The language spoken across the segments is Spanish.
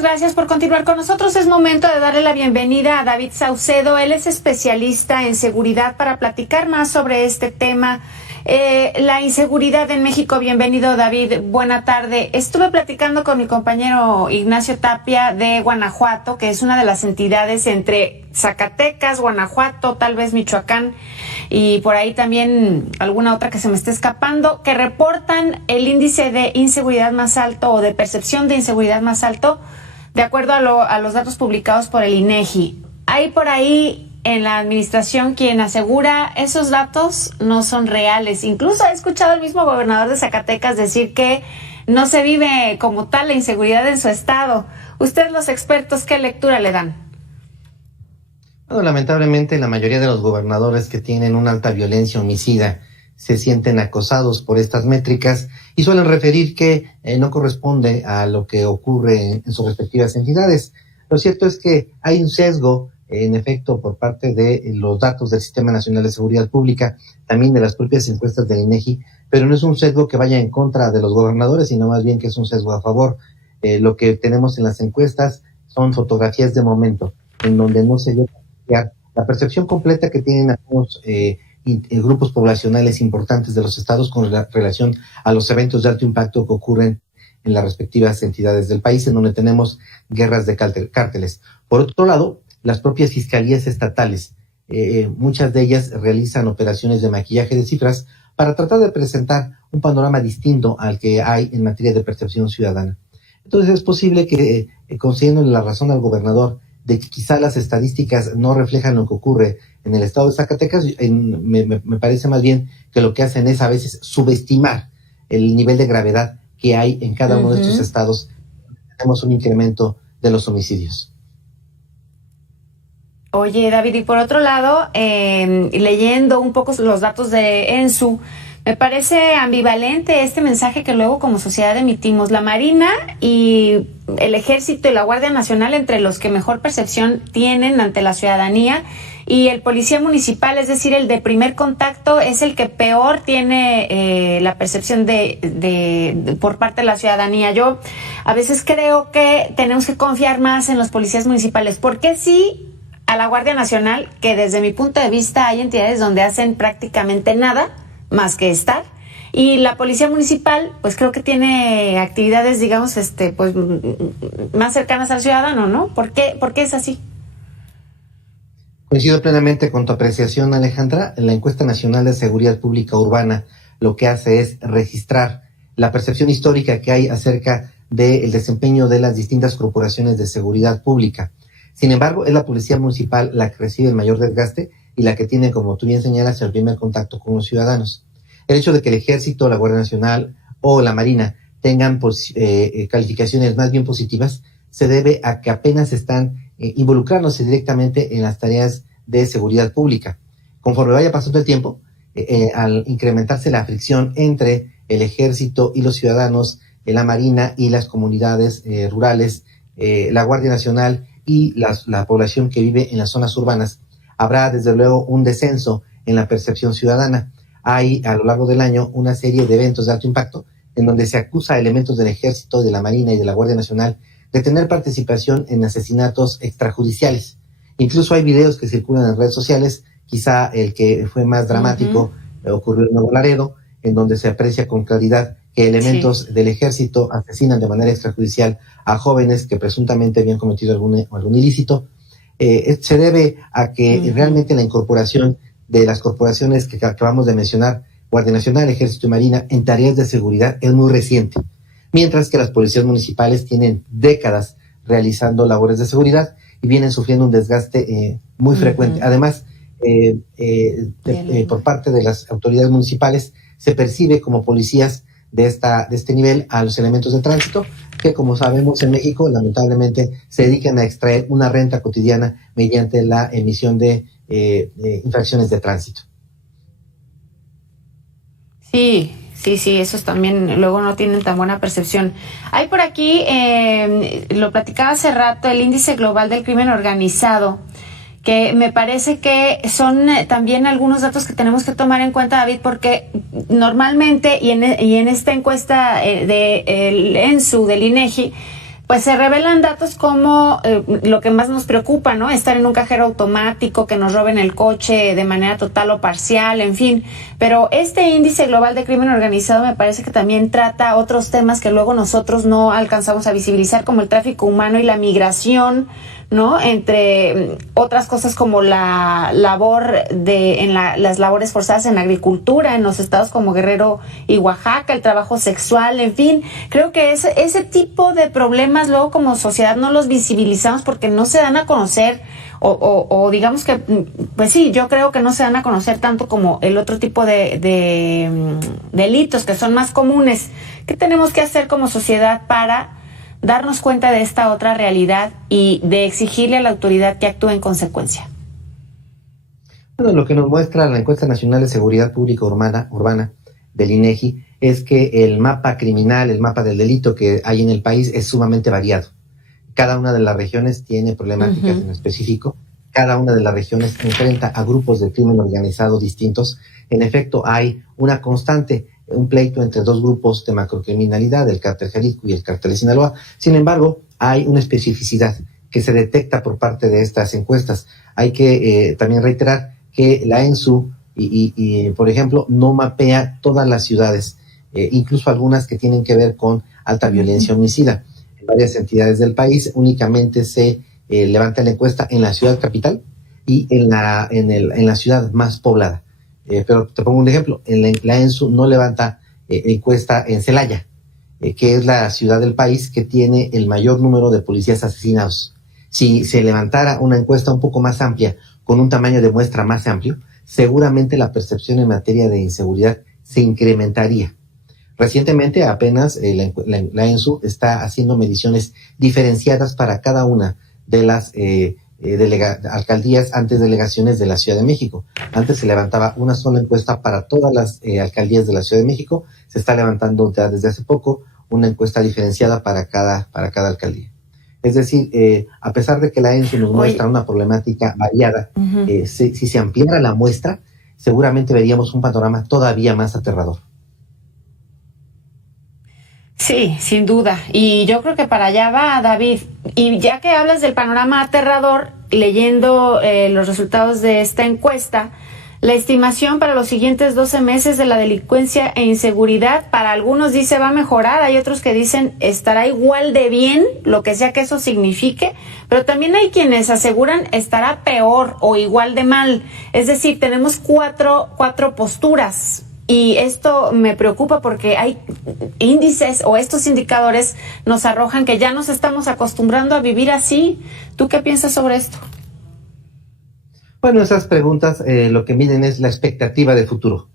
muchas gracias por continuar con nosotros. Es momento de darle la bienvenida a David Saucedo. Él es especialista en seguridad para platicar más sobre este tema. La inseguridad en México. Bienvenido, David. Buena tarde. Estuve platicando con mi compañero Ignacio Tapia de Guanajuato, que es una de las entidades entre Zacatecas, Guanajuato, tal vez Michoacán y por ahí también alguna otra que se me esté escapando, que reportan el índice de inseguridad más alto o de percepción de inseguridad más alto, de acuerdo a los datos publicados por el INEGI. Hay por ahí en la administración quien asegura esos datos no son reales. Incluso he escuchado al mismo gobernador de Zacatecas decir que no se vive como tal la inseguridad en su estado. Ustedes, los expertos, ¿qué lectura le dan? Bueno, lamentablemente la mayoría de los gobernadores que tienen una alta violencia homicida se sienten acosados por estas métricas y suelen referir que no corresponde a lo que ocurre en sus respectivas entidades. Lo cierto es que hay un sesgo, en efecto, por parte de los datos del Sistema Nacional de Seguridad Pública, también de las propias encuestas del INEGI, pero no es un sesgo que vaya en contra de los gobernadores, sino más bien que es un sesgo a favor. Lo que tenemos en las encuestas son fotografías de momento, en donde no se llega a la percepción completa que tienen algunos grupos poblacionales importantes de los estados con relación a los eventos de alto impacto que ocurren en las respectivas entidades del país, en donde tenemos guerras de cárteles. Por otro lado, las propias fiscalías estatales, muchas de ellas realizan operaciones de maquillaje de cifras para tratar de presentar un panorama distinto al que hay en materia de percepción ciudadana. Entonces es posible que, concediéndole la razón al gobernador de que quizá las estadísticas no reflejan lo que ocurre en el estado de Zacatecas, me parece más bien que lo que hacen es a veces subestimar el nivel de gravedad que hay en cada uno de estos estados. Tenemos un incremento de los homicidios. Oye, David, y por otro lado, leyendo un poco los datos de ENSU, me parece ambivalente este mensaje que luego como sociedad emitimos. La Marina y el Ejército y la Guardia Nacional entre los que mejor percepción tienen ante la ciudadanía, y el Policía Municipal, es decir, el de primer contacto, es el que peor tiene la percepción por parte de la ciudadanía. Yo a veces creo que tenemos que confiar más en los policías municipales, porque sí, a la Guardia Nacional, que desde mi punto de vista hay entidades donde hacen prácticamente nada más que estar, y la Policía Municipal pues creo que tiene actividades, digamos, pues más cercanas al ciudadano, ¿no? ¿Por qué es así? Coincido plenamente con tu apreciación, Alejandra. La Encuesta Nacional de Seguridad Pública Urbana lo que hace es registrar la percepción histórica que hay acerca del desempeño de las distintas corporaciones de seguridad pública. Sin embargo, es la Policía Municipal la que recibe el mayor desgaste y la que tiene, como tú bien señalas, el primer contacto con los ciudadanos. El hecho de que el Ejército, la Guardia Nacional o la Marina tengan calificaciones más bien positivas se debe a que apenas están involucrándose directamente en las tareas de seguridad pública. Conforme vaya pasando el tiempo, al incrementarse la fricción entre el Ejército y los ciudadanos, la Marina y las comunidades rurales, la Guardia Nacional y la población que vive en las zonas urbanas, habrá desde luego un descenso en la percepción ciudadana. Hay a lo largo del año una serie de eventos de alto impacto en donde se acusa a elementos del Ejército, de la Marina y de la Guardia Nacional de tener participación en asesinatos extrajudiciales. Incluso hay videos que circulan en redes sociales, quizá el que fue más dramático ocurrió en Nuevo Laredo, en donde se aprecia con claridad que elementos del Ejército asesinan de manera extrajudicial a jóvenes que presuntamente habían cometido algún ilícito. Se debe a que realmente la incorporación de las corporaciones que acabamos de mencionar, Guardia Nacional, Ejército y Marina, en tareas de seguridad es muy reciente, mientras que las policías municipales tienen décadas realizando labores de seguridad y vienen sufriendo un desgaste muy frecuente. Además, por parte de las autoridades municipales se percibe como policías de este nivel a los elementos de tránsito, que como sabemos en México lamentablemente se dedican a extraer una renta cotidiana mediante la emisión de infracciones de tránsito. Sí, esos también luego no tienen tan buena percepción. Hay por aquí, lo platicaba hace rato, el índice global del crimen organizado, que me parece que son también algunos datos que tenemos que tomar en cuenta, David, porque normalmente, y en esta encuesta del ENSU, del INEGI, pues se revelan datos como lo que más nos preocupa, ¿no? Estar en un cajero automático, que nos roben el coche de manera total o parcial, en fin. Pero este índice global de crimen organizado me parece que también trata otros temas que luego nosotros no alcanzamos a visibilizar, como el tráfico humano y la migración, ¿no? Entre otras cosas como la labor las labores forzadas en la agricultura, en los estados como Guerrero y Oaxaca, el trabajo sexual, en fin. Creo que ese tipo de problemas luego como sociedad no los visibilizamos porque no se dan a conocer o digamos que, pues sí, yo creo que no se dan a conocer tanto como el otro tipo de delitos que son más comunes. ¿Qué tenemos que hacer como sociedad para darnos cuenta de esta otra realidad y de exigirle a la autoridad que actúe en consecuencia? Bueno, lo que nos muestra la Encuesta Nacional de Seguridad Pública Urbana del INEGI es que el mapa criminal, el mapa del delito que hay en el país es sumamente variado. Cada una de las regiones tiene problemáticas en específico. Cada una de las regiones enfrenta a grupos de crimen organizado distintos. En efecto, hay una constante, un pleito entre dos grupos de macrocriminalidad, el Cártel Jalisco y el Cártel de Sinaloa. Sin embargo, hay una especificidad que se detecta por parte de estas encuestas. Hay que también reiterar que la ENSU, por ejemplo, no mapea todas las ciudades, incluso algunas que tienen que ver con alta violencia homicida. En varias entidades del país únicamente se levanta la encuesta en la ciudad capital y en la ciudad más poblada. Pero te pongo un ejemplo, la ENSU no levanta encuesta en Celaya, que es la ciudad del país que tiene el mayor número de policías asesinados. Si se levantara una encuesta un poco más amplia, con un tamaño de muestra más amplio, seguramente la percepción en materia de inseguridad se incrementaría. Recientemente apenas la ENSU está haciendo mediciones diferenciadas para cada una de las alcaldías, antes delegaciones de la Ciudad de México. Antes se levantaba una sola encuesta para todas las alcaldías de la Ciudad de México. Se está levantando ya desde hace poco una encuesta diferenciada para cada alcaldía. Es decir, a pesar de que la ENSU nos muestra una problemática variada, si se ampliara la muestra, seguramente veríamos un panorama todavía más aterrador. Sí, sin duda. Y yo creo que para allá va, David. Y ya que hablas del panorama aterrador, leyendo los resultados de esta encuesta, la estimación para los siguientes 12 meses de la delincuencia e inseguridad, para algunos dice va a mejorar, hay otros que dicen estará igual de bien, lo que sea que eso signifique, pero también hay quienes aseguran estará peor o igual de mal. Es decir, tenemos cuatro posturas. Y esto me preocupa porque hay índices o estos indicadores nos arrojan que ya nos estamos acostumbrando a vivir así. ¿Tú qué piensas sobre esto? Bueno, esas preguntas lo que miden es la expectativa de futuro.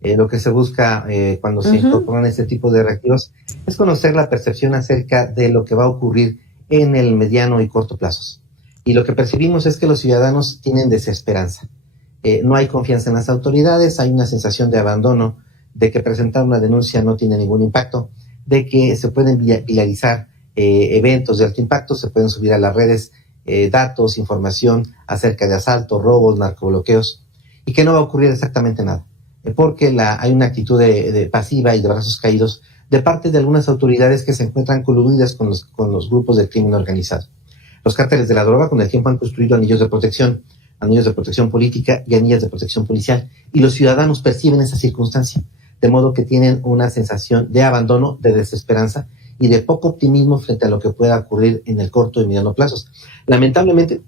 Lo que se busca cuando se incorporan este tipo de reactivos es conocer la percepción acerca de lo que va a ocurrir en el mediano y corto plazos. Y lo que percibimos es que los ciudadanos tienen desesperanza. No hay confianza en las autoridades, hay una sensación de abandono, de que presentar una denuncia no tiene ningún impacto, de que se pueden viralizar eventos de alto impacto, se pueden subir a las redes datos, información acerca de asaltos, robos, narcobloqueos, y que no va a ocurrir exactamente nada, porque hay una actitud de pasiva y de brazos caídos de parte de algunas autoridades que se encuentran coludidas con los grupos del crimen organizado. Los cárteles de la droga con el tiempo han construido anillos de protección política y anillos de protección policial, y los ciudadanos perciben esa circunstancia, de modo que tienen una sensación de abandono, de desesperanza y de poco optimismo frente a lo que pueda ocurrir en el corto y mediano plazos. Lamentablemente,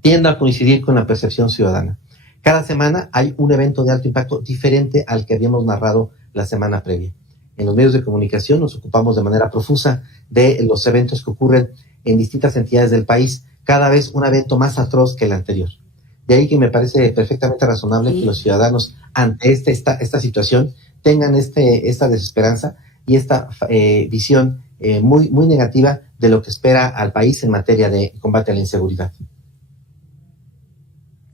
tiende a coincidir con la percepción ciudadana. Cada semana hay un evento de alto impacto diferente al que habíamos narrado la semana previa. En los medios de comunicación nos ocupamos de manera profusa de los eventos que ocurren en distintas entidades del país, cada vez un evento más atroz que el anterior. De ahí que me parece perfectamente razonable que los ciudadanos ante esta situación tengan esta desesperanza y esta visión muy, muy negativa de lo que espera al país en materia de combate a la inseguridad.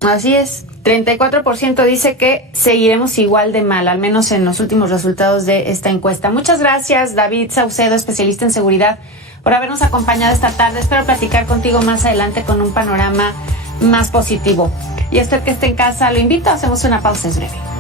Así es, 34% dice que seguiremos igual de mal, al menos en los últimos resultados de esta encuesta. Muchas gracias, David Saucedo, especialista en seguridad, por habernos acompañado esta tarde. Espero platicar contigo más adelante con un panorama más positivo. Y a usted que esté en casa, lo invito, hacemos una pausa, es breve.